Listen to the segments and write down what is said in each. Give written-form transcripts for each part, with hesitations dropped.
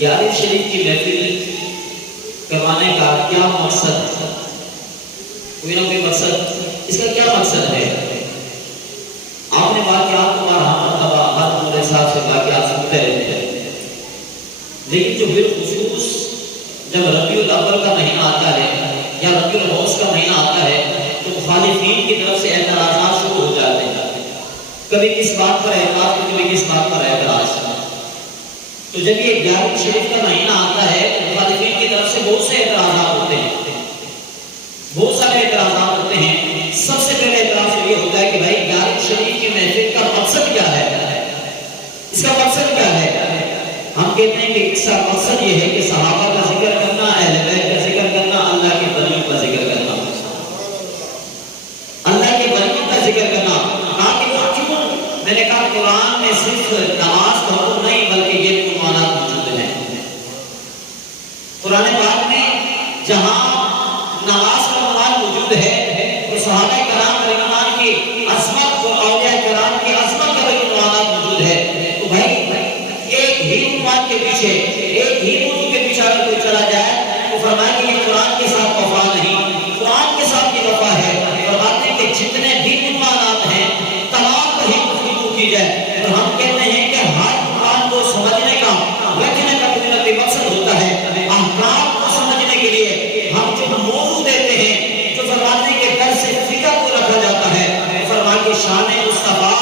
11 شریف کی محفل کروانے کا کیا مقصد؟ کوئی نہ کوئی مقصد، اس کا کیا مقصد ہے؟ آپ نے واقعات کو مرتبہ ہر عمر صاحب سے واقعات سنتے رہتے ہیں، لیکن جو بالخصوص جب ربیع الاول کا مہینہ آتا ہے یا ربیع الاوس کا مہینہ آتا ہے تو مخالفین کی طرف سے اعتراضات شروع ہو جاتے ہیں، کبھی کس بات پر اعتراض، کبھی کس بات پر اعتراض۔ تو جب یہ 11 شریف کا مہینہ آتا ہے تو مخالفین کی طرف سے بہت سے اعتراضات ہوتے ہیں، بہت سارے اعتراضات ہوتے ہیں۔ سب سے پہلے اعتراض یہ ہوتا ہے کہ بھائی 11 شریف کی محفل کا مقصد کیا ہے، اس کا مقصد کیا ہے؟ ہم کہتے ہیں کہ اس کا مقصد یہ ہے کہ صحابہ کا ذکر کرنا، اہل بیت کا ذکر کرنا، اللہ کے ولیوں کا ذکر کرنا، اللہ کے ولیوں کا ذکر کرنا۔ میں نے کہا قرآن میں صرف نماز کا حکم نہیں بلکہ یہ عنوانات موجود ہیں۔ قرآن پاک میں جہاں نماز کا عنوان موجود ہے تو صحابہ کرام رضی اللہ عنہم کی عظمت اور اولیاء کرام کی عظمت کا بھی عنوانات موجود ہے۔ تو بھائی ایک ہی عنوان کے پیچھے، ایک ہی موضوع کے پیچھے اگر کوئی چلا جائے تو فرمایا کہ یہ قرآن کے ساتھ وفا نہیں، قرآن کے ساتھ یہ وفا ہے۔ فرماتے ہیں کہ جتنے بھی عنوانات ہیں تمام پر ہی گفتگو کی جائے، اور ہم کہتے ہیں کہ ہر قرآن کو سمجھنے کا، رکھنے کا کوئی نہ کوئی مقصد ہوتا ہے۔ احکام کو سمجھنے کے لیے ہم جو موضوع دیتے ہیں، جو فرماتے ہیں کہ درس فقہ کو رکھا جاتا ہے، فرماتے ہیں شان مصطفیٰ،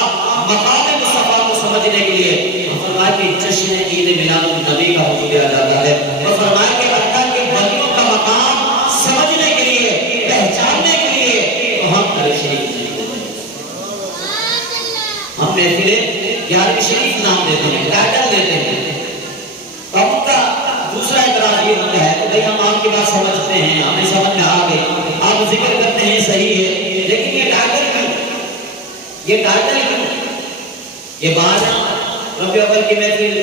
مقام مصطفیٰ کو سمجھنے کے لیے فرمایا کہ جشن عید میلاد النبی کا حکم دیا جاتا ہے، اور فرمایا کہ اللہ کے ولیوں کا مقام سمجھنے کے لیے، پہچاننے کے لیے تو ہم درس شریف ہم محفلیں 11 شریف نام دیتے ہیں، ٹائٹل دیتے ہیں۔ اور ان کا دوسرا اعتراض یہ ہوتا ہے کہ بھئی ہم آپ کی بات سمجھتے ہیں، ہمیں سمجھ میں آ گئی، آپ ذکر کرتے ہیں صحیح ہے، لیکن یہ ٹائٹل کیوں؟ یہ ٹائٹل کیوں؟ یہ 12 ربیع اول کی محفل،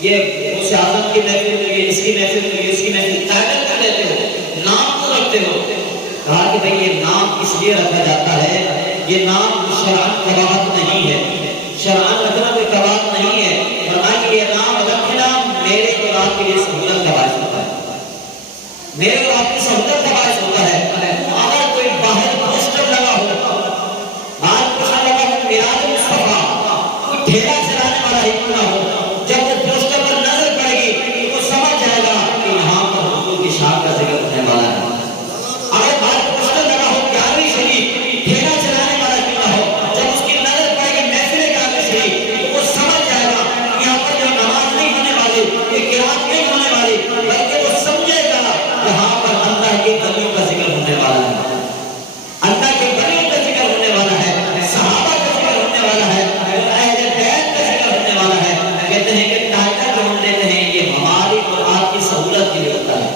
یہ غوث اعظم کی محفل، یہ اس کی محفل، یہ اس کی محفل، ٹائٹل کیوں لیتے ہو؟ نام کیوں رکھتے ہو؟ کہا کہ بھئی یہ نام اس لیے رکھا جاتا ہے، یہ نام شرعاً قباحت نہیں ہے، شرعاً رکھنا کوئی قباحت نہیں ہے۔ فرمایا کہ یہ نام رکھنا میرے اور آپ کے لیے سہولت کا باعث ہوتا ہے، میرے اور آپ کی سہولت کا باعث ہوتا ہے۔ اگر کوئی باہر پوسٹر لگا ہو، باہر پوسٹر لگا ہو میلاد مصطفیٰ، کوئی ٹھیلا چلانے والا ہی کیوں نہ ہو، جب وہ پوسٹر پر نظر پڑے گی تو وہ سمجھ جائے گا کہ یہاں پر حضور کی شان کا ذکر ہونے والا ہے۔ اگر باہر پوسٹر لگا ہو 11 شریف، ٹھیلا چلانے والا کیوں نہ ہو، جب اس کی نظر پڑے گی محفل 11 شریف تو وہ سمجھ جائے گا کہ یہاں پر جو نماز نہیں ہونے والی، یہ قرات نہیں ہونے والی، بلکہ وہ سمجھے گا یہاں پر اللہ کے ولیوں کا ذکر ہونے والا ہے، اللہ کے ولیوں کا ذکر ہونے والا ہے، صحابہ کا ذکر ہونے والا ہے، اہل بیت کا ذکر ہونے والا ہے۔ کہتے ہیں کہ ٹائٹل جو ہم دیتے ہیں یہ ہماری اور آپ کی سہولت کے لیے ہوتا ہے،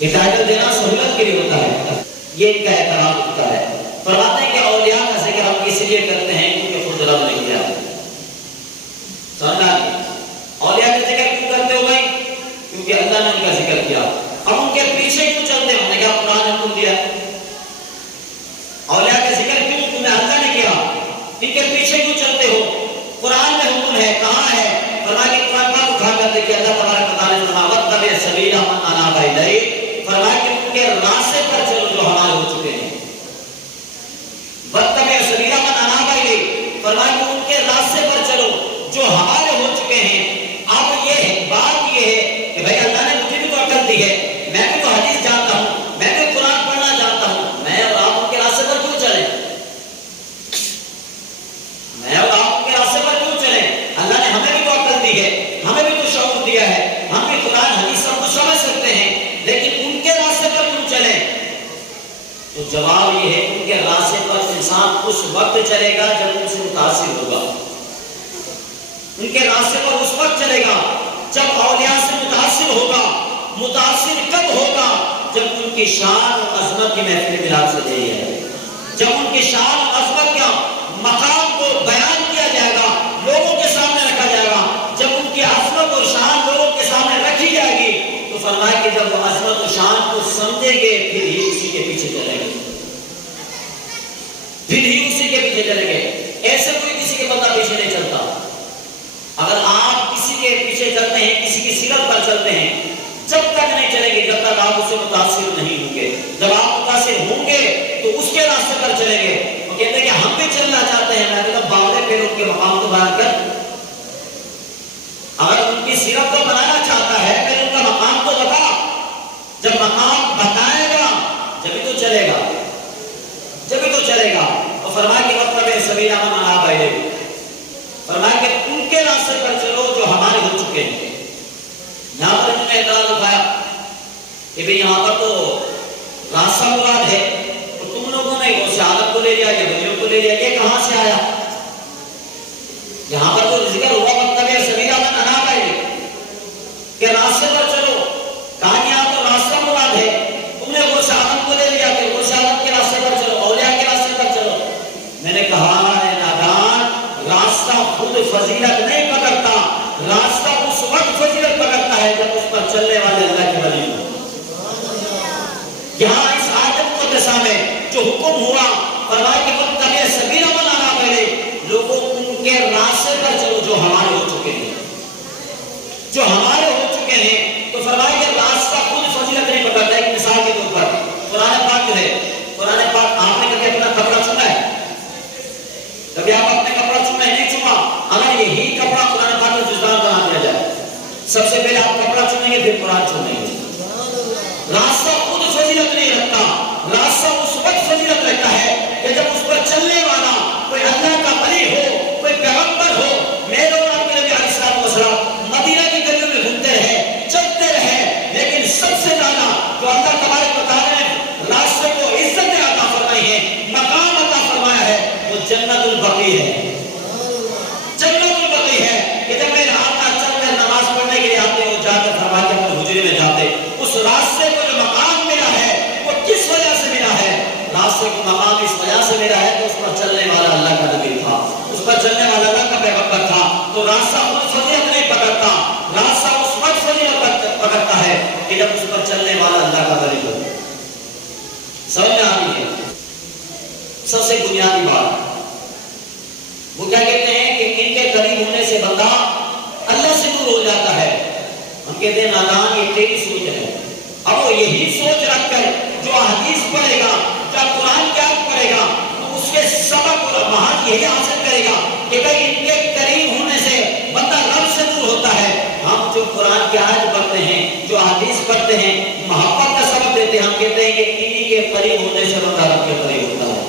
یہ ٹائٹل دینا سہولت کے لیے ہوتا ہے، یہ ان کا اعتراض ہوتا ہے۔ فرماتے ہیں کہ اولیاء کا ذکر ہم اس لیے کرتے ہیں کیونکہ خود رب نے کیا، سمجھا؟ اولیاء کا ذکر کیوں کرتے ہو بھائی؟ کیونکہ اللہ نے ان کا ذکر کیا۔ اب ان کے پیچھے کیوں چلتے ہو؟ کیا قرآن نے حکم دیا؟ اولیاء کا ذکر کیوں تمہیں اللہ نے کیا؟ ان کے پیچھے کیوں چلتے ہو؟ قرآن میں حکم ہے، کہاں ہے؟ فرمایا کہ قرآن پاک اٹھا کر دیکھیں، اللہ تبارک و تعالیٰ نے فرمایا وَاتَّبِعْ سَبِيلَ مَنْ أَنَابَ إِلَيَّ، فرمایا کہ ان کے راستے پر چلو جو ہمارے ہو چکے ہیں۔ وَاتَّبِعْ سَبِيلَ مَنْ أَنَابَ إِلَيَّ، فرمایا کہ ان کے راستے پر چلو جو ہمارے ہو چکے ہیں۔ اب یہ بات یہ ہے کہ بھائی اللہ نے مجھے بھی تو عقل دی ہے، میں بھی تو حدیث جانتا ہوں، میں بھی قرآن پڑھنا جانتا ہوں، میں اور آپ ان کے راستے پر کیوں چلیں؟ میں اور آپ ان کے راستے پر کیوں چلیں؟ اللہ نے ہمیں بھی تو عقل دی ہے، ہمیں بھی تو شعور دیا ہے، ہم بھی قرآن حدیث سب کچھ سمجھ سکتے ہیں، لیکن ان کے راستے پر کیوں چلیں؟ تو جواب یہ ہے کہ ان کے راستے پر انسان اس وقت چلے گا جب ان سے متاثر ہوگا، ان کے راستے پر اس وقت چلے گا جب اولیاء سے متاثر ہوگا۔ متاثر کب ہوگا؟ جب ان کی شان و عظمت کی محفل میلاد سے دے ہے، جب ان کی شان و عظمت کا مقام کو بیان کیا جائے گا، لوگوں کے سامنے رکھا جائے گا، جب ان کی عظمت اور شان لوگوں کے سامنے رکھی جائے گی تو فرمایا کہ جب وہ عظمت و شان کو سمجھیں گے پھر ہی اسی کے پیچھے چلیں گے، پھر ہی اسی کے پیچھے چلیں گے۔ ایسے کوئی کسی کے بندہ پیچھے نہیں چلتا۔ اگر آپ کسی کے پیچھے چلتے ہیں، کسی کی سیرت پر چلتے ہیں، جب تک نہیں چلیں گے جب تک آپ اس سے متاثر نہیں ہوں گے. جب آپ متاثر ہوں گے تو اس کے راستے پر چلیں گے. وہ کہتے ہیں کہ ہم بھی چلنا چاہتے ہیں. میں کہتا باولے پھر ان کے مقام کو بیان کر. اگر ان کی سیرت کو بنانا چاہتا ہے پھر ان کا مقام تو بتا. جب مقام بتائے گا جبھی تو چلے گا، جبھی تو چلے گا. اور فرمایا کہ وقت میں سبیلا من اناب الیہ، فرمایا کہ ان کے راستے پر چلو جو ہمارے ہو چکے ہیں. یہاں پر انہوں نے اعتراض اٹھایا کہ بھئی یہاں پر تو راستہ مراد ہے، تو تم لوگوں نے وہ سعادت کو لے لیا، یہ بنیوں کو لے لیا، یہ کہاں سے آیا؟ یہاں پر تو ذکر ہوا وقت میں سبیلا من اناب الیہ کہ راستے پر چلو. کہا یہاں تو راستہ مراد ہے، تم نے وہ سعادت کو لے لیا کہ وہ سعادت کے راستے پر چلو، اولیاء کے راستے پر چلو. میں نے کہا اے نادان، راستہ خود فضیلت نہیں پکڑتا، راستہ اس وقت فضیلت پکڑتا ہے جب اس پر چلنے والے اللہ کے ولی ہوں. یہاں اس آیت مقدسہ میں جو حکم ہوا فرمایا کہ وَاتَّبِعْ سَبِيلَ مَنْ أَنَابَ إِلَيْهِ، لوگوں ان کے راستے پر چلو جو ہمارے ہو چکے ہیں، جو ہمارے ہو چکے ہیں. تو فرمایا کہ راستہ خود فضیلت نہیں پکڑتا. ایک مثال کے طور پر قرآن پاک جو ہے، قرآن پاک آپ نے کبھی اپنا کپڑا چنا ہے؟ کبھی آپ اپنے کپڑا چنا ہے؟ نہیں چنا. اگر یہی کپڑا قرآن پاک میں جزدان بنا دیا جائے، سب سے پہلے آپ کپڑا چنیں گے پھر قرآن چنیں گے. راستہ خود فضیلت نہیں رکھتا، راستہ اس وقت فضیلت رکھتا ہے کہ جب اس پر چلنے والا کوئی اللہ کا ولی ہو، کوئی پیغمبر ہو. میرے اور آپ کے نبی علیہ الصلوۃ والسلام مدینہ کی گلیوں میں گھومتے رہے، چلتے رہے، لیکن سب سے زیادہ جو اللہ تبارک و تعالیٰ نے راستے کو عزت عطا فرمائی ہے، مقام عطا فرمایا ہے، وہ جنت البقیع ہے. جنت البقیع ہے کہ جب میرے آقا چل کر نماز پڑھنے کے لیے آتے وہ جا کر فرما کے اپنے حجرے میں جاتے. اس راستے کو جو مقام ملا ہے وہ کس وجہ سے ملا ہے؟ راستے کو مقام اس وجہ سے ملا ہے کہ اس پر چلنے والا اللہ کا نبی تھا، اس پر چلنے والا اللہ کا پیغمبر تھا. تو راستہ خود فضیلت نہیں پکڑتا، راستہ اس وقت فضیلت پکڑتا ہے کہ جب اس پر چلنے والا اللہ کا ولی ہو. سمجھ میں آ رہی ہے؟ سب سے بنیادی بات وہ کیا کہتے ہیں کہ ان کے قریب ہونے سے بندہ اللہ سے دور ہو جاتا ہے. ہم کہتے ہیں نادان یہ تیری سوچ ہے. اب وہ یہی سوچ رکھ کر جو حدیث پڑھے گا، جو قرآن کیا پڑھے گا، تو اس کے سبق اور محض یہی حاصل کرے گا کہ بھائی ان کے قریب ہونے سے بندہ رب سے دور ہوتا ہے. ہم جو قرآن کی آیت پڑھتے ہیں، جو حدیث پڑھتے ہیں، محبت کا سبق دیتے ہیں، ہم کہتے ہیں کہ انہی کے قریب ہونے سے بندہ رب کے قریب ہوتا ہے.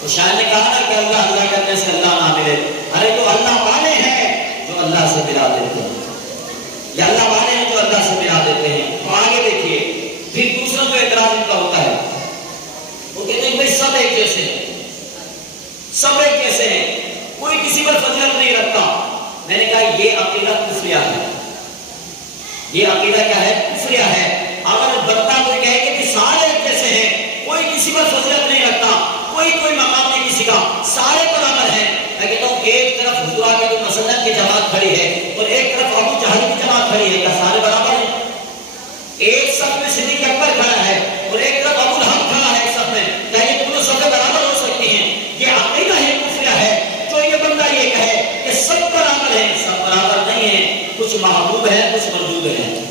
تو شاید نے کہا نا کہ اللہ اللہ کرنے سے اللہ نہ ملے. ارے جو اللہ والے ہیں جو اللہ سے ملا دیتے ہیں، یا اللہ والے ہیں جو اللہ سے ملا دیتے ہیں. تو آگے دیکھیے پھر دوسرا جو اعتراض ان کا ہوتا ہے، وہ کہتے ہیں بھائی سب ایک جیسے ہیں، سب ایک جیسے ہیں، کوئی کسی پر فضیلت نہیں رکھتا. میں نے کہا یہ عقیدہ کفریہ ہے. یہ عقیدہ کیا ہے؟ کفریہ ہے. اگر بندہ کوئی کہے کہ سارے ایک جیسے ہیں، کوئی کسی پر فضیلت نہیں رکھتا، کوئی مقام نہیں کسی کا، سارے برابر ہیں. میں کہتا ہوں ایک طرف حضور کے جو مسلط کی جماعت کھڑی ہے اور ایک طرف ابو جہل کی جماعت کھڑی ہے، کیا سارے برابر ہیں؟ ایک صف میں صدیق اکبر کھڑا ہے اور ایک طرف ابو لہب کھڑا ہے صف میں، کیا یہ دونوں صفیں برابر ہو سکتی ہیں؟ یہ عقیدہ ہے کفریہ ہے. جو یہ بندہ یہ کہے کہ سب برابر ہیں، سب برابر نہیں ہیں. کچھ محبوب ہیں، کچھ مردود ہیں،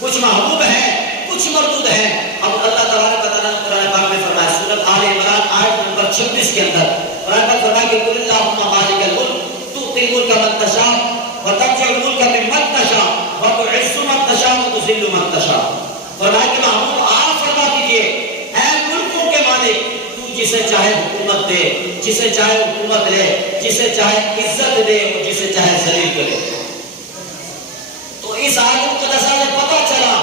کچھ محبوب ہیں، کچھ مردود ہیں. اب اللہ تبارک و تعالیٰ نے قرآن پاک میں فرمایا سورۃ آل عمران آیت نمبر 26 کے اندر قرآن پاک فرمایا کہ قل اللہم مالک الملک تؤتی الملک من تشاء وتنزع الملک ممن تشاء وتعز من تشاء وتذل من تشاء. فرمایا کہ محبوب آپ فرما دیجئے اے ملکوں کے مالک، تو جسے چاہے حکومت دے، جسے چاہے حکومت لے، جسے چاہے عزت دے اور جسے چاہے ذلیل کرے. تو اس آیت مقدسہ سے پتہ چلا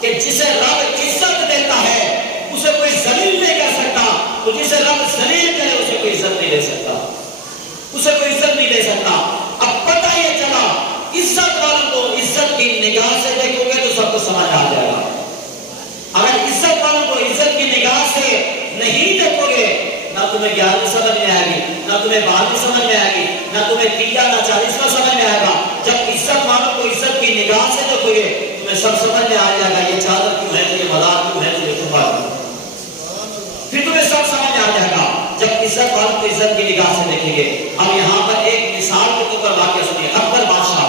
کہ جسے رب عزت دیتا ہے اسے کوئی ذلیل نہیں کر سکتا، تو جسے رب ذلیل کرے اسے کوئی عزت نہیں دے سکتا، اسے کوئی عزت نہیں دے سکتا. اب پتہ یہ چلا عزت والوں کو عزت کی نگاہ سے دیکھو گے تو سب کو سمجھ آ جائے گا. اگر عزت والوں کو عزت کی نگاہ سے نہیں دیکھو گے، نہ تمہیں 11 سمجھ میں آئے گی، نہ تمہیں 12 سمجھ میں آئے گی، نہ تمہیں 30 نہ 40 سمجھ میں آئے گا. جب عزت والوں کو عزت کی نگاہ سے دیکھو گے تمہیں سب سمجھ میں آ جائے گا. یہ چادر کیوں ہے، یہ مدار کیوں ہے، یہ چھپا کیوں، پھر تمہیں سب سمجھ میں آ جائے گا جب عزت والوں کو عزت کی نگاہ سے دیکھیں گے. اب یہاں پر ایک مثال کے طور پر واقعہ سنیے. اکبر بادشاہ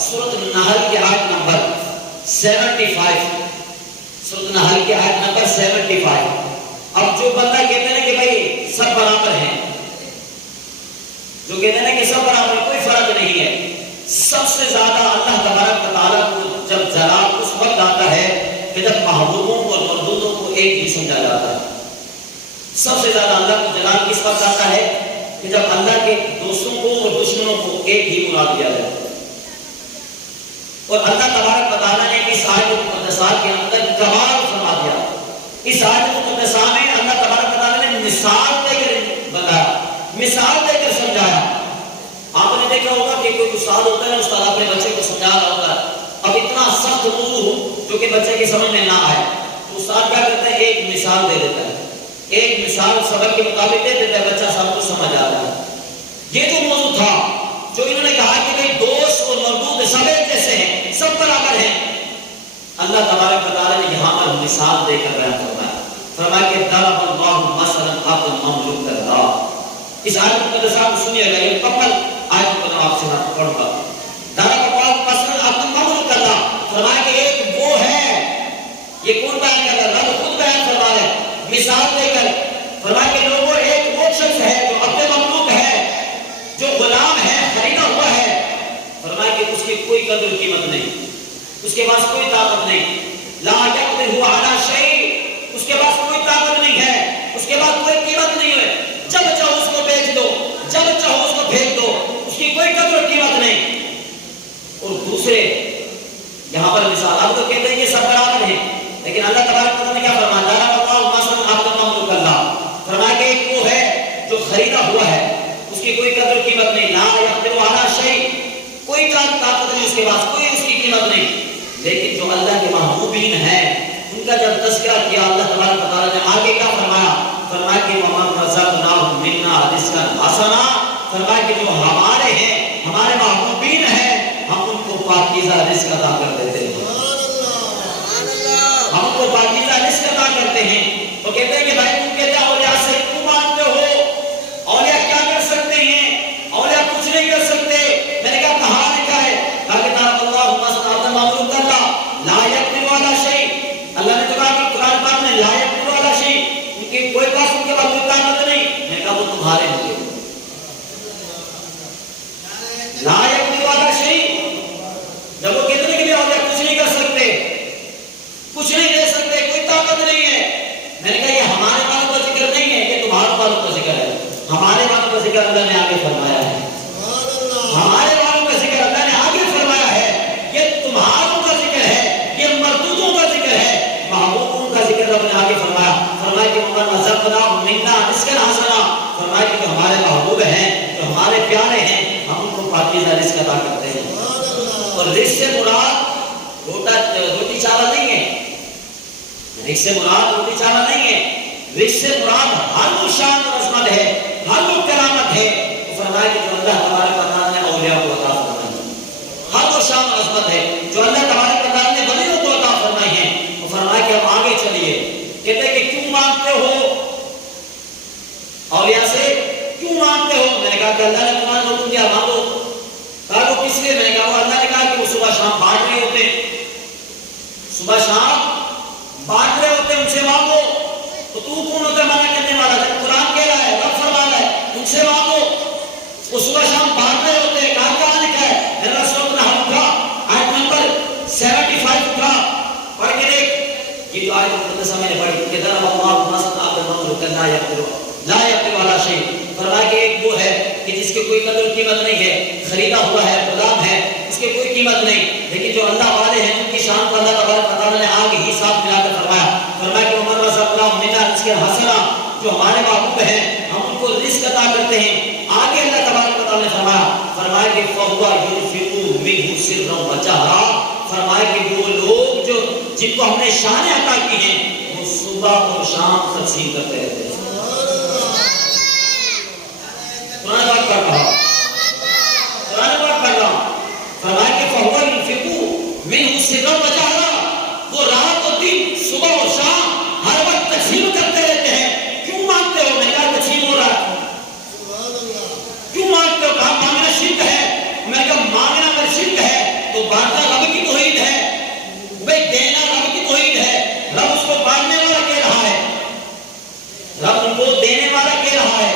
سورۃ النحل کی آیت نمبر 75، سورۃ النحل کی آیت نمبر 75۔ اب جو بندہ کہتے ہیں کہ بھائی سب برابر ہیں، جو کہتے ہیں کہ سب برابر ہیں، کوئی فرق نہیں ہے، سب سے زیادہ اللہ تبارک و تعالیٰ کو جب جلال اس وقت آتا ہے کہ جب محبوبوں اور مردودوں کو ایک ہی سمجھا جاتا ہے۔ سب سے زیادہ اللہ کو جلال کس وقت آتا ہے کہ جب اللہ کے دوستوں کو اور دشمنوں کو ایک ہی مراد دیا جائے۔ اور اللہ تبارک و تعالیٰ نے اس آیت مقدسہ کے اندر کمال فرما دیا۔ اس آیت مقدسہ میں اللہ تبارک و تعالیٰ نے مثال دے کر بتایا، مثال دے کر سمجھایا۔ آپ نے دیکھا ہوگا کہ کوئی استاد ہوتا ہے، استاد اپنے بچے کو سمجھا رہا ہوتا ہے، اب اتنا سخت موضوع ہو جو کہ بچے کی سمجھ میں نہ آئے تو استاد کیا کرتا ہے، ایک مثال دے دیتا ہے، ایک مثال سبق کے مطابق دے دیتا ہے، بچہ سب کو سمجھ آتا ہے۔ یہ جو موضوع تھا جو انہوں نے کہا کہ بھئی دوست اور مردود سب ایک جیسے ہیں، سب برابر ہیں، اللہ تبارک و تعالیٰ نے یہاں پر مثال دے کر بیان فرمایا، فرمایا کہ ضرب اللہ مثلا عبدا مملوکا۔ اس آیت مقدسہ کو سنیے گا، یہ مکمل آیت کو آپ سے پڑھوں گا۔ ضرب اللہ مثلا عبدا مملوکا، فرمایا کہ ایک وہ ہے، یہ کون بیان کر رہا ہے؟ رب خود بیان فرما رہا ہے مثال دے کر، فرمایا کہ لوگوں ایک وہ شخص ہے جو عبد مملوک ہے، جو غلام ہے، خریدا ہوا ہے، فرمایا کہ اس کی کوئی قدر قیمت نہیں، اس کے پاس کوئی طاقت نہیں، لا یقدر علی شیء، اس کے پاس کوئی طاقت نہیں ہے، اس کے پاس کوئی قیمت نہیں ہے، جب چاہو اس کو بیچ دو، جب چاہو اس کو پھینک دو، اس کی کوئی قدر قیمت نہیں۔ اور دوسرے یہاں پر مثال، آپ تو کہتے ہیں کہ سب برابر ہیں، لیکن اللہ تبارک و تعالیٰ نے کیا فرمایا؟ ضرب اللہ مثلا عبدا مملوکا، فرمایا کہ ایک وہ ہے جو خریدا ہوا ہے، اس کی کوئی قدر قیمت نہیں، لا یقدر علی شیء، کوئی طاقت نہیں اس کے پاس، کوئی اس کی قیمت نہیں۔ لیکن جو اللہ کے محبوبین ہیں ان کا جب تذکرہ کیا اللہ تبارک و تعالیٰ نے آگے کیا فرمایا؟ فرمایا کہ وَمَن رَزَقْنَاهُ مِنَّا رِزْقًا حَسَنًا، فرمایا کہ جو ہمارے ہیں، ہمارے محبوبین ہیں، ہم ان کو پاکیزہ رزق عطا کر دیتے ہیں، ہم ان کو پاکیزہ رزق عطا کرتے ہیں۔ وہ کہتے ہیں کہ بھائی تم کہتے ہیں اولیاء سے کیوں مانتے ہو؟ اولیاء کیا کر سکتے ہیں؟ اولیاء کچھ نہیں کر سکتے۔ میں نے کہا کہاں لکھا ہے؟ کہا کہ ضرب اللہ مثلا عبدا مملوکا لا یقدر علی شیء، اللہ نے تو کہا کہ قرآن پاک میں لا یقدر علی شیء، ان کے کوئی پاس ان کے پاس کوئی طاقت نہیں۔ میں نے کہا وہ تمہارے ہوں گے، لا یقدر علی شیء، جب وہ کہتے ہیں کہ اولیاء کچھ نہیں کر سکتے، کچھ نہیں دے سکتے، کوئی طاقت نہیں ہے، میں نے کہا یہ ہمارے والوں کا ذکر نہیں ہے، یہ تمہارے والوں کا ذکر ہے۔ ہمارے والوں کا ذکر اللہ نے آگے فرمایا ہے، ہمارے والوں کا ذکر اللہ نے آگے فرمایا ہے، یہ تمہاروں کا ذکر ہے، یہ مردودوں کا ذکر ہے، محبوبوں کا ذکر رب نے آگے فرمایا، فرمایا کہ وَمَن رَزَقْنَاهُ مِنَّا رِزْقًا حَسَنًا، فرمایا کہ جو ہمارے محبوب ہیں، جو ہمارے پیارے ہیں، ہم ان کو پاکیزہ رزق عطا کرتے ہیں۔ اور رزق سے مراد روٹی چاول نہیں ہے، رزق سے مراد روٹی چاول نہیں ہے، رزق سے مراد ہر وہ شان اور عظمت ہے، ہر وہ کرامت ہے۔ تو فرمایا کہ جو اللہ تبارک و تعالیٰ نے اولیاء کو عطا فرمائی ہے، ہر وہ شان اور عظمت ہے جو اللہ تبارک و تعالیٰ نے ولیوں کو عطا فرمائی ہے۔ تو فرمایا کہ ہم آگے چلیے، کہتے ہیں کہ کیوں مانگتے ہو اولیاء سے، کیوں مانگتے ہو؟ میں نے کہا کہ اللہ نے تمہارے کو دیا، مانگو۔ کہا وہ کس لیے؟ میں نے کہا وہ اللہ نے کہا کہ وہ صبح شام بانٹ رہے ہوتے ہیں، صبح شام بانٹ رہے ہوتے ہیں، ان سے مانگو۔ تو تو کون ہوتا ہے مانگا کرنے والا؟ جب قرآن کہہ رہا ہے، رب فرما رہا ہے ان سے مانگو، وہ صبح شام بانٹ رہے ہوتے ہیں۔ کہاں لکھا ہے؟ میرا سورۃ النحل اٹھا، آیت نمبر 75 اٹھا، پڑھ کے دیکھ۔ یہ جو آیت مقدسہ میں نے پڑھی کہ ضرب اللہ مثلا عبدا مملوکا لا یقدر علی شیء، فرمایا کہ ایک وہ ہے کہ جس کی کوئی قدر قیمت نہیں ہے، خریدا ہوا ہے، غلام ہے، اس کی کوئی قیمت نہیں، لیکن جو اللہ والے ہیں ان کی شان کو اللہ تبارک و تعالیٰ نے آگے ہی ساتھ ملا کر فرمایا، فرمایا کہ وَمَن رَزَقْنَاهُ مِنَّا رِزْقًا حَسَنًا، جو ہمارے محبوب ہیں ہم ان کو رزق عطا کرتے ہیں۔ آگے اللہ تبارک و تعالیٰ نے فرمایا کہ فَهُوَ يُنْفِقُ مِنْهُ سِرًّا وَجَهْرًا، فرمایا کہ وہ لوگ جو جن کو ہم نے شانیں عطا کی ہیں وہ صبح اور شام تقسیم کرتے رہتے ہیں۔ قرآن بات کر رہا ہوں، قرآن بات کر رہا ہوں، فرمایا کہ فَهُوَ يُنْفِقُ مِنْهُ سِرًّا وَجَهْرًا، وہ رات اور دن، صبح اور شام ہر وقت تقسیم کرتے رہتے ہیں۔ کیوں مانگتے ہو؟ میں کہا تقسیم ہو رہا ہے، کیوں مانگتے ہو؟ کہا مانگنا شرک ہے، میں کہا مانگنا اگر شرک ہے تو بانٹنا رب کی توحید ہے، بھائی دینا رب کی توحید ہے، رب اس کو بانٹنے والا کہہ رہا ہے، رب ان کو دینے والا کہہ رہا ہے۔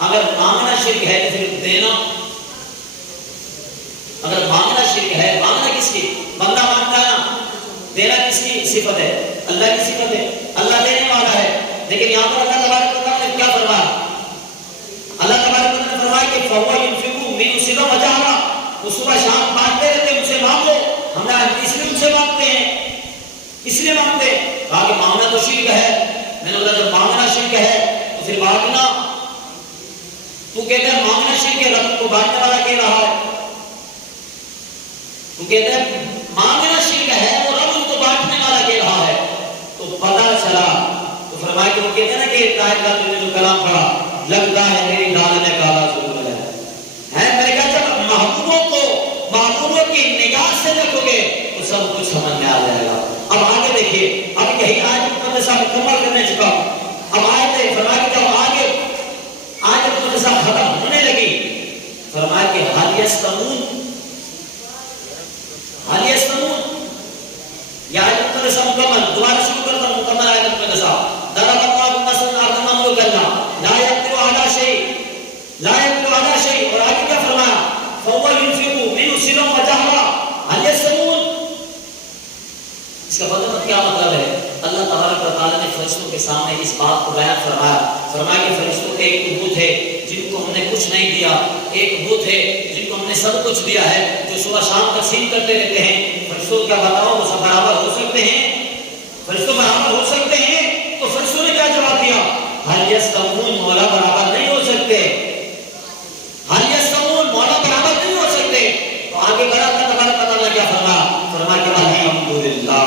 اگر مانگنا شرک ہے تو پھر دینا، اگر مانگنا شرک ہے، مانگنا کس کی؟ بندہ مانگتا ہے نا، دینا کس کی صفت ہے؟ اللہ کی صفت ہے، اللہ دینے والا ہے۔ لیکن یہاں پر اللہ تبارک و تعالیٰ نے کیا فرمایا؟ اللہ تبارک و تعالیٰ نے فرمایا کہ فَهُوَ يُنْفِقُ مِنْ سِلَوْ وَجَهْرًا، وہ صبح شام بانٹتے رہتے ہیں، ان سے مانگو۔ ہم نے اس لیے ان سے مانگتے ہیں، اس لیے مانگتے ہیں، کہا کہ مانگنا تو شرک ہے۔ میں نے بولا جب مانگنا شرک ہے تو پھر بانٹنا، تو کہتا ہے مانگنا شرک ہے، رب کو بانٹنے والا کہہ رہا ہے، تو کہتا ہے مانگنا شرک ہے اور رب ان کو بانٹنے والا کہہ رہا ہے۔ تو پتہ چلا، تو فرمایا کہ وہ کہتے ہیں نا کہ طاہر کا تم نے جو کلام پڑھا لگتا ہے میری ڈال میں کالا ضرور ہے۔ میں نے کہا جب محبوبوں کو محبوبوں کی نگاہ سے دیکھو گے تو سب کچھ سمجھ میں آ جائے گا۔ اب آگے دیکھیے، اب یہی آیت مقدسہ مکمل کرنے چکا ہوں۔ اب آیت فرمایا کہ جب آگے آیت مقدسہ ختم ہونے لگی، فرمایا کہ حل یستمون، حل یستمون، یہ آیت مقدسہ مکمل، دوبارہ شروع کرتا ہوں مکمل آیت مقدسہ۔ ضرب اللہ مثلا ارضا مملوکا لا يقدر على شيء، لا يقدر على شيء، اور آگے کیا فرمایا؟ فهو ينفق منه سرا وجهرا هل يستوون۔ اس کا مطلب کیا مطلب ہے؟ اللہ تبارک و تعالیٰ نے فرشتوں کے سامنے اس بات کو بیان فرمایا، فرمایا کہ فرشتوں کے ایک وہ تھے جن کو ہم نے کچھ نہیں دیا، ایک وہ تھے جن کو ہم نے سب کچھ دیا ہے، جو صبح شام تقسیم کرتے رہتے ہیں۔ فرشتوں کیا بتاؤ وہ سب برابر ہو سکتے ہیں؟ فرشتوں برابر ہو سکتے ہیں؟ تو فرشتوں نے کیا جواب دیا؟ حل یستوون، مولا برابر نہیں ہو سکتے، حل یستوون، مولا برابر نہیں ہو سکتے۔ تو آگے بڑھا تھا تبارک و تعالیٰ کیا فرمایا؟ فرمایا کہ الحمدللہ،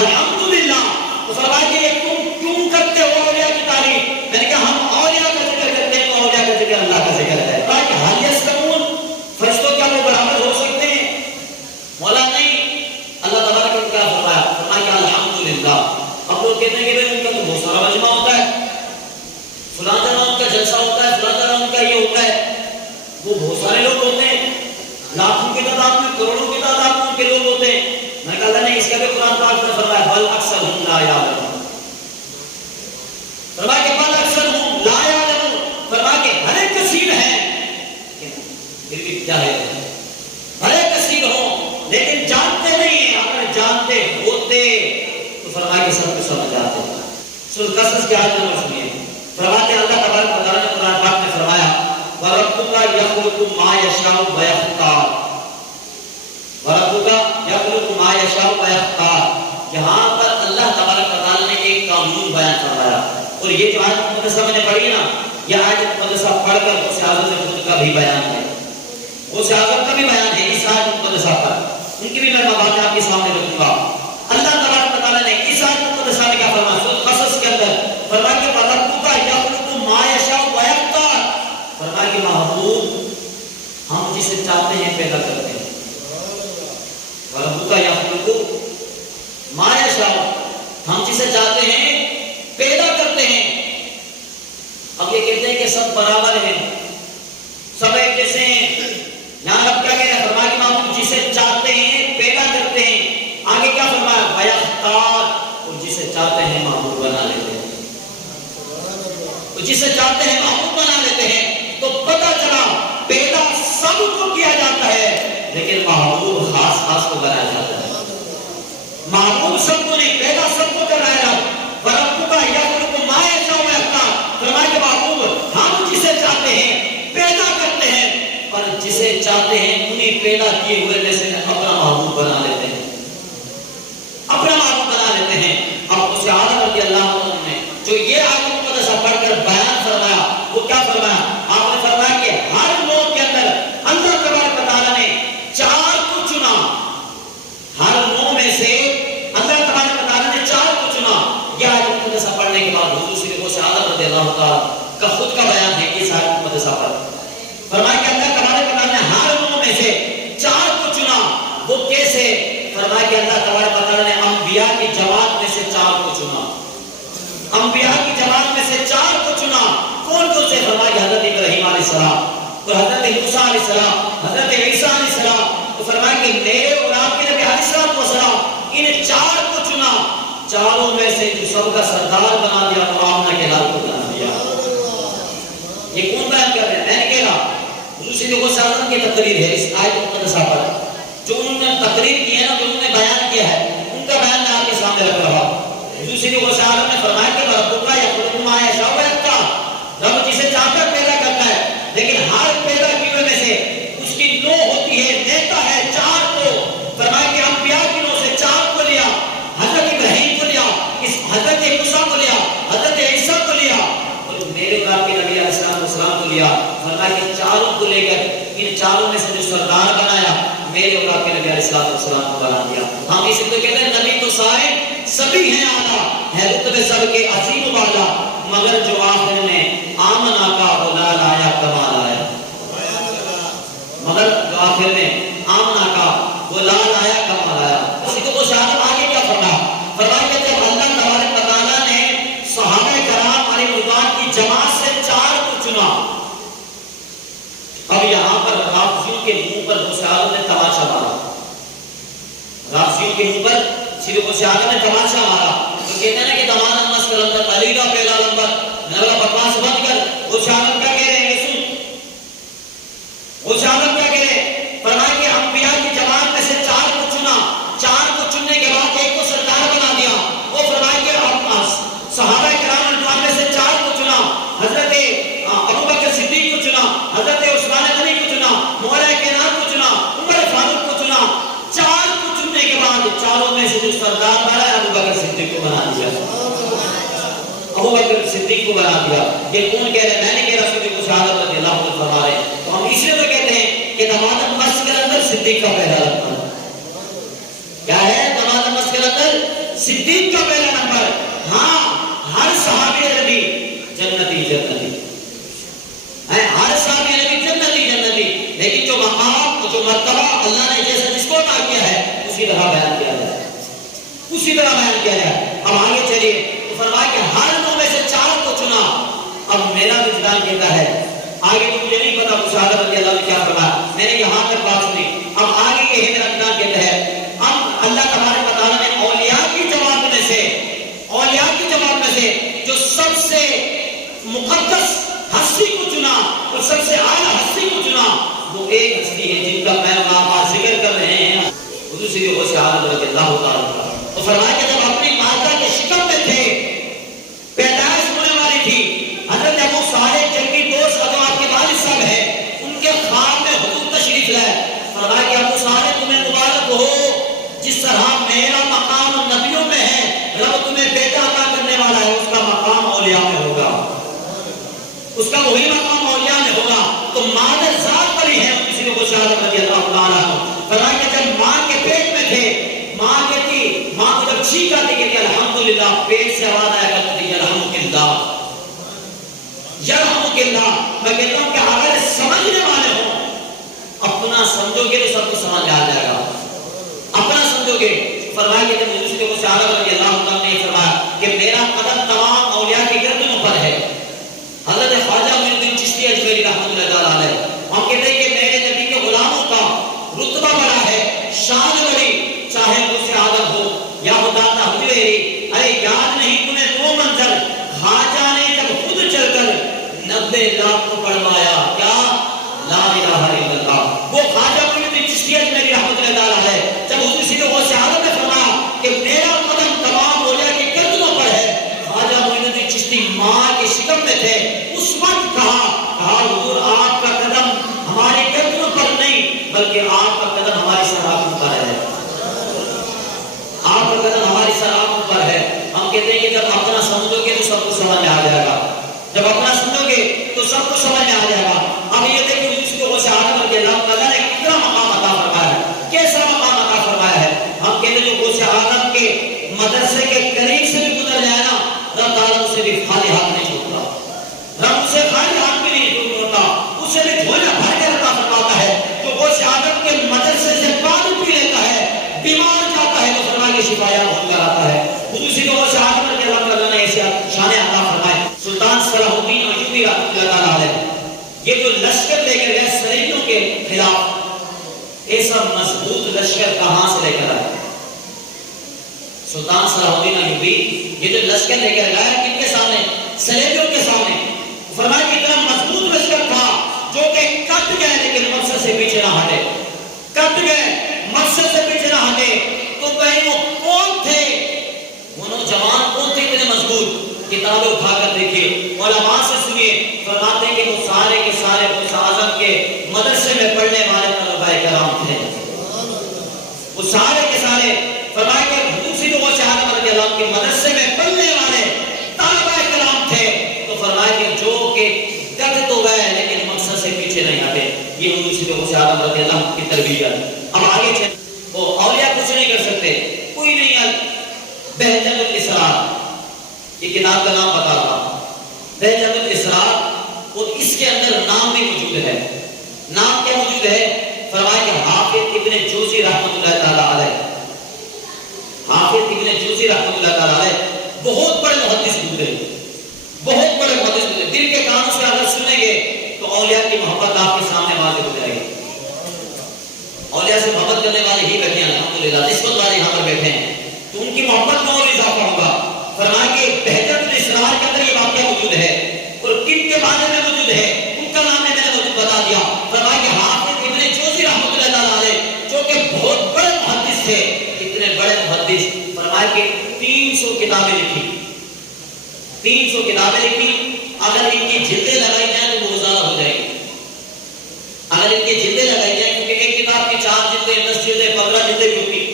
الحمدللہ۔ تو فرمایا کہ یہ تم کیوں کرتے ہو اولیاء کی تعریف؟ میں نے کہا ہم اولیاء کا ذکر کرتے ہیں، اولیاء کا ذکر اللہ کا ذکر ہے۔ فرمایا کہ حل یستوون، فرشتوں کیا وہ برابر ہو سکتے ہیں؟ مولا نہیں۔ اللہ تبارک و تعالیٰ فرمایا کہ الحمدللہ۔ اب لوگ کہتے ہیں کہ ان کا تو بہت سارا مجمع ہوتا ہے، فلاں جگہ ان کا جلسہ ہوتا ہے، فلاں جگہ ان کا یہ ہوتا ہے، وہ بہت سارے لوگ ہوتے ہیں، لاکھوں کی تعداد میں، کروڑوں کی تعداد میں ان کے لوگ ہوتے ہیں۔ میں نے کہا اللہ نے اس کا بھی قرآن پاک میں فرمایا بل اکثرہم لا یعلمون، فرمایا کہ بل اکثرہم لا یعلمون، فرمایا کہ بھلے کثیر ہیں پھر بھی کیا ہے، بھلے کثیر ہوں لیکن جانتے نہیں ہیں، اگر جانتے ہوتے تو فرمایا کہ سب کچھ سمجھ آتے۔ سورۃ قصص کی آیت نمبر سنیے، فرماتے ہیں اللہ تبارک و تعالیٰ نے قرآن پاک میں فرمایا وَرَبُّكَ يَخْلُقُ مَا يَشَاءُ وَيَخْتَارُ، وَرَبُّكَ يَخْلُقُ مَا يَشَاءُ وَيَخْتَارُ۔ یہاں پر اللہ تبارک و تعالیٰ نے ایک قانون بیان فرمایا، اور یہ جو آیت مقدسہ میں نے پڑھی نا، یہ آیت مقدسہ پڑھ کر غوث اعظم نے خود کا بھی بیان ہے، غوث اعظم کا بھی بیان ہے اس آیت مقدسہ پر، ان کی بھی میں باتیں آپ کے سامنے رکھوں گا۔ اللہ تبارک و تعالیٰ نے اس آیت مقدسہ میں کیا فرمایا؟ سورۃ قصص کے اندر فرمایا کہ وَرَبُّكَ يَخْلُقُ مَا يَشَاءُ وَيَخْتَارُ، فرمایا کہ محبوب ہم جسے چاہتے ہیں پیدا کرتے ہیں۔ وَرَبُّكَ يَخْلُقُ مَا يَشَاءُ، ہم جسے چاہتے ہیں پیدا کرتے ہیں۔ اب یہ کہتے ہیں کہ سب برابر ہیں، سب ایک جیسے ہیں، یہاں رب کیا کہہ رہا ہے؟ فرمایا کہ محبوب جسے چاہتے ہیں پیدا کرتے ہیں۔ آگے کیا فرمایا؟ وَيَخْتَارُ، اور جسے چاہتے ہیں محبوب بنا لیتے ہیں، اور جسے چاہتے ہیں محبوب بنا لیتے ہیں۔ تو پتہ چلا پیدا سب کو کیا جاتا ہے لیکن محبوب خاص خاص کو بنایا جاتا ہے۔ محبوب سب کو نہیں، پیدا سب کو کرایا جاتا ہے۔ وَرَبُّكَ يَخْلُقُ مَا يَشَاءُ وَيَخْتَارُ، فرمایا کہ محبوب ہم جسے چاہتے ہیں پیدا کرتے ہیں، اور جسے چاہتے ہیں انہیں پیدا کیے ہوئے میں سے اپنا محبوب بنا لیتے ہیں، اپنا محبوب بنا لیتے ہیں۔ اب اسے آدم رضی اللہ عنہ نے جو یہ آیت مقدسہ پڑھ کر بیان فرمایا، وہ کیا فرمایا؟ آپ نے فرمایا کہ ہر نوع کے اندر اللہ تبارک و تعالیٰ نے 4 کو چنا، ہر نوع میں سے اللہ تبارک و تعالیٰ نے 4 کو چنا۔ یہ آیت مقدسہ پڑھنے کے بعد حضور صلی اللہ علیہ وسلم کا خود کا بیان ہے کہ اس آیت مقدسہ پر فرمایا کہ اللہ تبارک و تعالیٰ نے ہر نوع میں سے 4 کو چنا۔ وہ کیسے؟ فرمایا کہ اللہ تبارک و تعالیٰ نے انبیاء کی جماعت میں سے 4 کو چنا، انبیاء کی جماعت میں سے 4 کو چنا۔ کون کون سے؟ فرمایا کہ حضرت ابراہیم علیہ السلام، اور حضرت موسیٰ علیہ السلام، حضرت عیسیٰ علیہ السلام، تو فرمایا کہ میرے اور آپ کے نبی علیہ السلام ان چار کو چنا، چاروں میں سے جو سب کا سردار بنا دیا تو آمنہ کے لال کو بنا دیا۔ یہ کون بیان کر رہے ہیں؟ میں نے کہا حضور صلی اللہ علیہ وسلم کی تقریر ہے اس آیت مقدسہ پر، جو انہوں نے تقریر کی ہے نا، جو انہوں نے بیان کیا ہے، ان کا بیان میں آپ کے سامنے رکھ رہا ہوں۔ حضور صلی اللہ علیہ وسلم نے فرمایا کہ ربک یخلق ما یشاء ویختار، رب جسے چاہتا ہے پیدا کرتا ہے، لیکن ہر پیدا کیے میں سے اس کی نوع ہوتی ہے، دیتا ہے چار کو۔ فرمایا کہ انبیاء کی نوع سے چار کو لیا، حضرت ابراہیم کو لیا، حضرت موسیٰ کو لیا، حضرت عیسیٰ کو لیا، اور میرے اور آپ کے نبی علیہ السلام کو لیا۔ فرمایا کہ چاروں کو لے کر ان چاروں میں سے جو سردار بنایا، میرے اور آپ کے نبی علیہ السلام کو بنا دیا۔ ہم اسے تو کہتے ہیں نبی تو سارے سبھی ہیں اعلیٰ، ہے رتبے سب کے عظیم والا، مگر جو آخر میں آمنہ کا وہ لا لایا کمال آیا، مگر جو آخر میں آمنہ کا وہ لا لایا کمال آیا۔ اسی کو شاہد آگے کیا فرمایا؟ فرمایا کہ جب اللہ تبارک و تعالیٰ نے صحابہ کرام علیہ رضوان کی جماعت سے چار کو چنا، اب یہاں پر رافضیوں کے منہ پر غوث نے تماشا مارا، رافضیوں کے منہ پر سیدھے غوث نے تماشا مارا۔ تو کہتے ہیں نا کہ دمان امس کر اندر علی کا پہلا نمبر، نبلا بکواس بند کر۔ غوث کیا کہہ رہے ہیں سن، غوث کیا کہہ رہے ہیں؟ فرمایا کہ انبیاء کی جماعت میں سے چار کو چنا، چار کو چننے کے بعد ایک کو سردار بنا دیا۔ وہ فرمایا کہ صحابہ کرام رضوان میں سے چار کو چنا، حضرت ابوبکر صدیق کو چنا، حضرت عثمان غنی کو چنا، مولا کائنات کو چنا، عمر فاروق کو چنا۔ چار کو چننے کے بعد چاروں میں سے جو سردار بنا ہے ابوبکر صدیق کو بنا دیا، ابوبکر صدیق کو بنا دیا۔ یہ کون کہہ رہے ہیں؟ میں نے کہہ رہا صدیق کو شہادت رضی اللہ عنہ فرما رہے ہیں۔ تو ہم اس لیے تو کہتے ہیں کہ دمادم مسجد کے اندر صدیق کا پہلا نمبر کیا ہے؟ دمادم مسجد کے اندر صدیق کا پہلا نمبر۔ ہاں ہر صحابی نبی جنتی جنتی ہے، ہر صحابی نبی جنتی جنتی، لیکن جو مقام جو مرتبہ اللہ نے جیسا جس کو عطا کیا ہے اسی طرح بیان کیا جائے، اسی طرح بیان کیا جائے۔ اب آگے چلیے، تو فرمایا کہ ہر نو میں سے چار کو چنا۔ اب میرا وجدان کہتا ہے، آگے تو مجھے نہیں پتا مشاہدہ رضی اللہ نے کیا فرمایا، میں نے یہاں تک بات سنی، اب آگے یہ ہے میرا وجدان کہتا ہے، اب اللہ تبارک و تعالیٰ نے اولیاء کی جماعت میں سے، اولیاء کی جماعت میں سے جو سب سے مقدس ہستی کو چنا اور سب سے اعلیٰ ہستی کو چنا، وہ ایک ہستی ہے جن کا میں آپ ذکر کر رہے ہیں، حضور صلی اللہ رضی اللہ تعالیٰ۔ تو فرمایا کہ جب اپنی مادہ کے شکم میں تھے، پیدائش ہونے والی تھی، حضرت ابو صالح جنگی دوست جو آپ کے والد صاحب ہیں، ان کے خواب میں حضور تشریف لائے۔ فرمایا کہ ابو صالح تمہیں مبارک ہو، جس طرح میرا مقام نبیوں میں ہے، رب تمہیں بیٹا عطا کرنے والا ہے، اس کا مقام اولیاء میں ہوگا، اس کا وہی مقام اولیاء میں ہوگا۔ تو مادر ذات پر ہی ہے کسی کو شہادت رضی اللہ تعالیٰ عنہ۔ فرمایا کہ جب ماں کے پیٹ میں تھے، ماں کہتی، ماں کو جب چھینک آتی کہتی الحمدللہ، پیٹ سے آواز آیا کرتی تھی یرحمکاللہ یرحمکاللہ۔ میں کہتا ہوں کہ اگر سمجھنے والے ہوں، اپنا سمجھو گے تو سب کو سمجھ آ جائے گا، اپنا سمجھو گے۔ فرمایا کہ جب حضور کو شہادت رضی اللہ عنہ نے فرمایا کہ میرا قدم تمام اولیاء کی گردنوں پر ہے، حضرت خواجہ معین الدین چشتی اجمیری رحمۃ اللہ تعالیٰ علیہ، ہم کہتے ہیں کہ میرے نبی کے غلاموں کا رتبہ بڑا ہے، شان بڑی، چاہے غوث اعظم ہو یا داتا حجویری۔ ارے یاد نہیں تمہیں وہ منظر، خواجہ نے جب خود چل کر 90 لاکھ کو پڑھوایا، کیا لا الہ الا اللہ۔ وہ خواجہ معین الدین چشتی اجمیری رحمۃ اللہ تعالیٰ علیہ جب حضور صلی اللہ علیہ وسلم نے فرمایا کہ میرا قدم تمام اولیاء کی گردنوں پر ہے، خواجہ معین الدین چشتی ماں کے شکم میں تھے، اس وقت کہا حضور آپ کا قدم ہماری گردنوں پر نہیں بلکہ آپ کا قدم ہماری سراخوں پر ہے، آپ کا قدم ہماری سراخوں پر ہے۔ ہم کہتے ہیں کہ جب اپنا سمجھو گے تو سب کو سمجھ میں آ جائے گا، جب اپنا سمجھو گے تو سب کو سمجھ میں آ جائے گا۔ اب یہ دیکھیں اس کو شہادت رضی اللہ تعالیٰ نے کتنا مقام عطا فرمایا ہے، کیسا مقام عطا فرمایا ہے۔ ہم کہتے ہیں جو شہادت کے مدرسے کے قریب سے بھی گزر جائے نا، رب تعالیٰ اسے بھی خالی ہاتھ نہیں چھوڑتا، رب اسے خالی ہاتھ بھی نہیں چھوڑتا، اسے بھی جھولا بھر کے عطا فرماتا ہے۔ جو وہ شہادت کے مدرسے سے پانی پی لیتا ہے، بیمار جاتا ہے تو فرمایا کہ شفایاب ہو کر آتا ہے۔ دوسری کو وہ شہادت رضی اللہ تعالیٰ نے ایسے شان عطا فرمائے۔ سلطان صلاح الدین ایوبی رحمۃ اللہ تعالیٰ علیہ یہ جو لشکر لے کر گئے خلاف ایسا مضبوط لشکر کہاں سے لے کر آئے؟ سلطان صلاح الدین ایوبی یہ جو لشکر لے کر گیا کن کے سامنے؟ صلیبیوں کے سامنے. فرمایا کہ اتنا مضبوط لشکر تھا جو کہ کٹ گئے لیکن مقصد سے پیچھے نہ ہٹے. کٹ گئے مقصد سے پیچھے نہ ہٹے. تو کہیں وہ کون تھے؟ وہ نوجوان کون تھے اتنے مضبوط؟ کتابیں اٹھا کر دیکھیے، علماء سے سنیے. فرماتے ہیں کہ وہ سارے کے سارے غوث اعظم کے مدرسے میں پڑھنے والے طلباء کرام تھے. وہ سارے کے سارے فرمایا کہ حضور سید غوث اعظم رضی اللہ عنہ کے مدرسے میں پڑھنے والے طلباء کرام تھے. تو فرمایا کہ جو کہ کٹ تو گئے لیکن مقصد سے پیچھے نہیں ہٹے. یہ حضور سید غوث اعظم رضی اللہ عنہ کی تربیت. اب آگے چلیں. وہ اولیاء کچھ نہیں کر سکتے، کوئی نہیں. بہجت الاسرار یہ کتاب کا نام بتا رہا ہوں. بہجت الاسرار اور اس کے اندر نام بھی موجود ہے. نام کیا موجود ہے؟ فرمایا کہ حافظ ابن جوزی رحمۃ اللہ تعالی علیہ. حافظ ابن جوزی رحمۃ اللہ تعالی علیہ بہت بڑے محدث گزرے، بہت بڑے محدث گزرے. دل کے کانوں سے اگر سنیں گے تو اولیاء کی محبت آپ کے سامنے واضح ہو جائے گی. اولیاء سے محبت کرنے والے ہی بیٹھے ہیں الحمدللہ، نسبت والے یہاں پر بیٹھے ہیں تو ان کی محبت میں اور اضافہ ہوگا. فرمایا کہ بہجت الاسرار کے اندر یہ واقعہ موجود ہے اور کن کے بارے میں موجود ہے ان کا نام میں نے موجود بتا دیا. فرمایا کہ حافظ ابن جوزی رحمۃ اللہ تعالی علیہ جو کہ بہت بڑے محدث تھے، اتنے بڑے محدث. فرمایا کہ 300 کتابیں لکھی، 300 کتابیں لکھی. اگر ان کی جلدیں لگائی جائیں تو وہ زیادہ ہو جائے گی. اگر ان کی جلدیں لگائی جائیں کیونکہ ایک کتاب کی 4 جلدیں 10 جلدیں 15 جلدیں بھی ہوتی.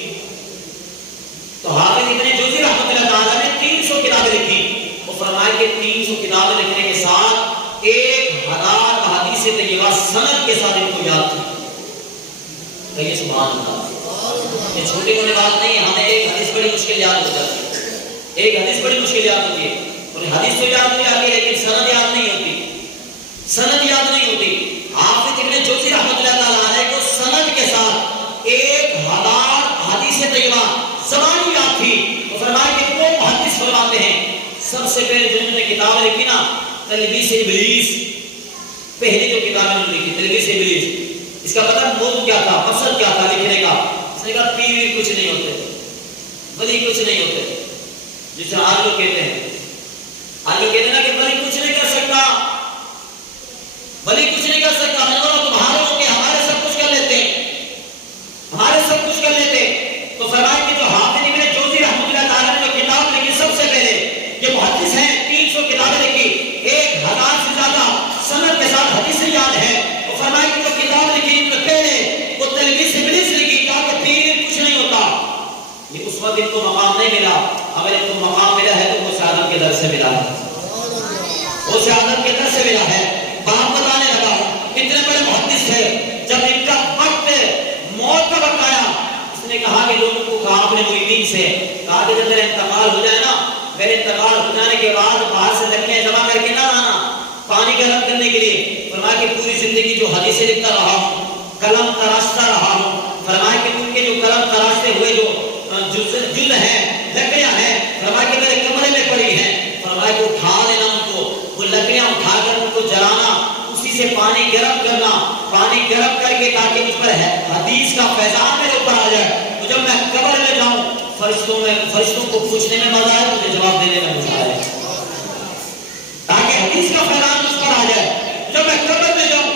تو حافظ ابن جوزی رحمۃ اللہ تعالیٰ نے 300 کتابیں لکھی. وہ فرمایا کہ 300 کتابیں لکھنے کے ساتھ 1000 احادیث طیبہ سند کے ساتھ ان کو یاد تھی. کہیے سبحان اللہ. یہ چھوٹی موٹی بات نہیں ہے. ہمیں ایک حدیث بڑی مشکل یاد ہو جاتی ہے، ایک حدیث بڑی مشکل یاد ہوتی ہے. اور حدیث تو یاد ہو جاتی ہے لیکن سند یاد نہیں ہوتی، سند یاد نہیں ہوتی. حافظ ابن جوزی رحمۃ اللہ تعالیٰ علیہ کو سند کے ساتھ 1000 احادیث طیبہ زبانی یاد تھی. تو فرمایا کہ وہ محدث فرماتے ہیں سب سے پہلے جنہوں نے کتاب لکھی نا تلبیس ابلیس، پہلی جو کتاب انہوں نے لکھی تلبیس ابلیس، اس کا پتہ موضوع کیا تھا، مقصد کیا تھا لکھنے کا؟ اس نے کہا پیر کچھ نہیں ہوتے، ولی کچھ نہیں ہوتے. جس طرح آج لوگ کہتے ہیں، آج لوگ کہتے ہیں نا کہ ولی کچھ نہیں کر سکتا، ولی کچھ نہیں کر سکتا. تمہارے ہو کے ہمارے سب کچھ کر لیتے، ہمارے سب کچھ کر لیتے. تو فرمایا کہ جو حافظ ابن جوزی رحمۃ اللہ تعالیٰ نے جو کتاب لکھی سب سے پہلے یہ محدث ہیں، 300 کتابیں لکھی، 1000 سے زیادہ سند کے ساتھ حدیث یاد ہے. تو فرمایا کہ جو کتاب لکھی ان میں پہلے وہ تلبیس ابلیس لکھی، کہا کہ پیر کچھ نہیں ہوتا. یہ اس وقت ان کو مقام نہیں ملا. اگر ان کو مقام ملا ہے تو وہ سعادت کے در سے ملا ہے، وہ سعادت کے در سے ملا ہے. باپ بتانے لگا اتنے بڑے محدث تھے، جب ان کا وقت موت کا وقت آیا اس نے کہا کہ لوگوں کو کہا اپنے مریدین سے، کہا کہ جب میرا انتقال ہو جائے نا، میرے انتقال ہو جانے کے بعد باہر سے لکڑیاں جمع کر کے نہ لانا پانی گرم کرنے کے لیے. فرمایا کہ پوری زندگی جو حدیثیں لکھتا رہا ہوں، قلم تراشتا رہا ہوں. فرمایا کہ ان کے جو قلم تراشتے ہوئے جو جل ہیں، لکڑیاں ہیں، فرمایا کہ میرے کمرے میں پڑی ہیں. فرمایا کہ اٹھا لینا ان کو، وہ لکڑیاں اٹھا کر ان کو جلانا، اسی سے پانی گرم کرنا، پانی گرم کر کے تاکہ مجھ پر حدیث کا فیضان میرے اوپر آ جائے. تو جب میں قبر میں جاؤں فرشتوں کو پوچھنے میں مزہ آئے، مجھے جواب دینے میں مزہ آئے، تاکہ حدیث کا فیضان مجھ پر آ جائے. جب میں قبر میں جاؤں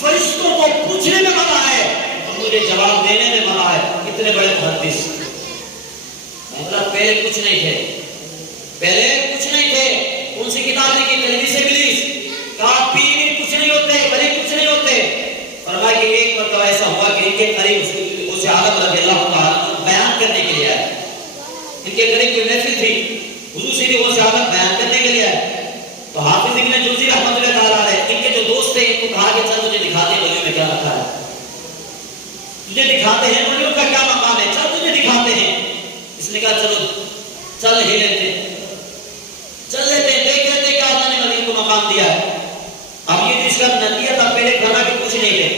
فرشتوں کو پوچھنے میں مزہ آئے اور مجھے جواب دینے میں مزہ آئے. اتنے بڑے محدث. پہلے کچھ نہیں تھے، پہلے کچھ نہیں تھے. کون سی کتاب لکھی؟ تلبیس ابلیس. کہا پیر کچھ نہیں ہوتے، ولی کچھ نہیں ہوتے. فرمایا کہ ایک مرتبہ ایسا ہوا کہ ان کے قریب غوث اعظم رضی اللہ تعالیٰ بیان کرنے کے لیے آئے. ان کے قریب کوئی محفل تھی، حضور سید غوث اعظم بیان کرنے کے لیے آئے. تو حافظ ابن جوزی رحمۃ اللہ تعالیٰ علیہ ان کے جو دوست تھے ان کو کہا کہ چل مجھے دکھاتے ہیں ولیوں میں کیا رکھا ہے، تجھے دکھاتے ہیں ولیوں کا کیا مقام ہے، چل تجھے دکھاتے ہیں. اس نے کہا چلو چل ہی لیتے ہیں، چل لیتے ہیں، دیکھ لیتے کہ اللہ نے ولی کو مقام دیا ہے. اب یہ اس کا نتیجہ تھا پہلے کھانا کہ کچھ نہیں تھے.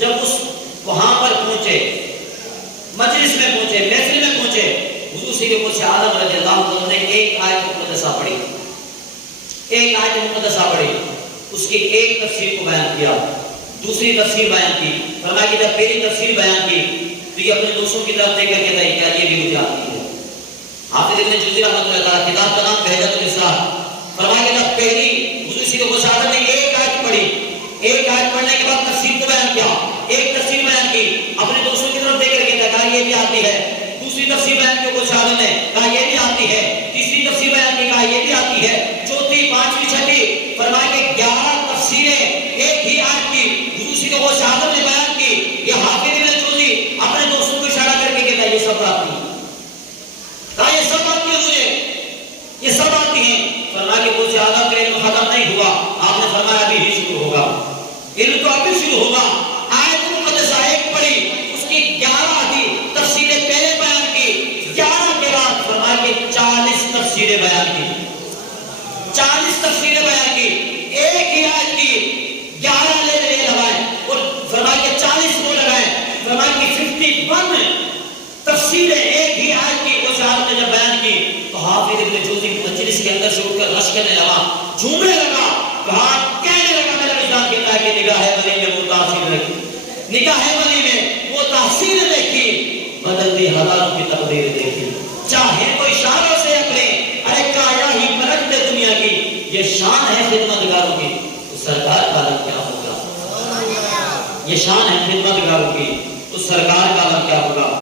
جب اس وہاں پر پہنچے، مجلس میں پہنچے، محفل میں پہنچے، حضور سید غوث اعظم رضی اللہ عنہ نے ایک آیت مقدسہ پڑھی، ایک آیت مقدسہ پڑھی، اس کی ایک تفسیر کو بیان کیا. دوسری تفسیر بیان کی، فرمایا کہ جب پہلی تفسیر بیان کی تو یہ اپنے دوستوں کی طرف دیکھ کر کے کہا کیا یہ بھی مجھے آتی ہے۔ حافظ ابن جوزی رحمۃ اللہ تعالیٰ کتاب کا نام بہجت الاسرار، فرمایا کہ جب پہلی حضور صلی اللہ علیہ وسلم نے ایک آیت پڑھی، ایک آیت پڑھنے کے بعد تفسیر کو بیان کیا، ایک تفسیر بیان کی، اپنے دوستوں کی طرف دیکھ کر کے کہا یہ بھی آتی ہے، دوسری تفسیر بیان کی کو شاہدوں نے کہا یہ بھی آتی ہے، تیسری تفسیر بیان کی کہا یہ بھی آتی ہے، چوتھی پانچویں چھٹی، فرمایا کہ 11 تفسیریں ایک ہی آیت کی حضور صلی اللہ علیہ وسلم نے بیان کی۔ یہ حافظ ابن جوزی اپنے دوستوں کو اشارہ کر کے کہتا ہے یہ سب آتی ہے، کہا یہ سب آتی ہے، مجھے یہ سب آتی ہیں۔ فرمایا کہ مجھ سے آدھا کا علم ختم نہیں ہوا، آپ نے فرمایا ابھی ہی شروع ہوگا، علم تو ابھی شروع ہوگا۔ آیت مقدسہ ایک پڑھی، اس کی 11 تھی تفسیریں پہلے بیان کی، 11 کے بعد فرمایا کہ 40 تفسیریں بیان کی، 40 تفسیریں بیان کی، ایک ہی آیت کی 11 لے لگائے اور فرمایا کہ 40 کو لگائے، فرمایا کہ 51 تفسیریں ایک ہی آیت کی وہ صاحب نے جب بیان کی تو حافظ ابن جوزی مجلس کے اندر سے اٹھ کر رش کرنے لگا، جھومنے لگا، کہا کہنے لگا میرا وجدان کہتا ہے کہ نگاہ ولی میں وہ تاثیر رکھی، نگاہ ولی میں وہ تاثیر دیکھی، بدلتی حالات کی تقدیر دیکھی، چاہے تو اشاروں سے اپنے ارے کایا ہی پلٹ دے دنیا کی، یہ شان ہے خدمتگاروں کی، تو سرکار کا عالم کیا ہوگا، یہ شان ہے خدمتگاروں کی، تو سرکار کا عالم کیا ہوگا۔